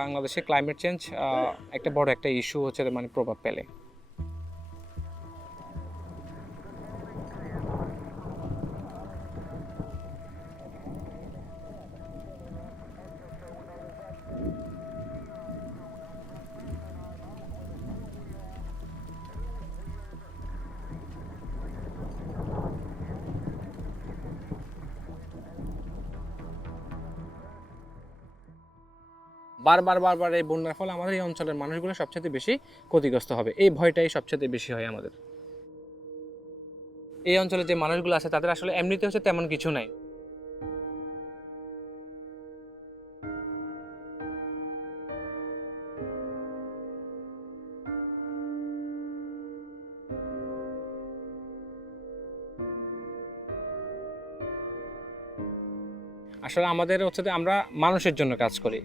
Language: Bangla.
বাংলাদেশে ক্লাইমেট চেঞ্জ একটা বড় একটা ইস্যু হচ্ছে, মানে প্রভাব পেলে। বারবার বারবার এই বন্যার ফলে আমাদের এই অঞ্চলের মানুষগুলো সবচেয়ে বেশি ক্ষতিগ্রস্ত হবে, এই ভয়টাই সবচেয়ে বেশি হয় আমাদের। এই অঞ্চলে যে মানুষগুলো আছে তাদের আসলে এমনিতে হচ্ছে তেমন কিছু নাই। আসলে আমাদের হচ্ছে যে আমরা মানুষের জন্য কাজ করি,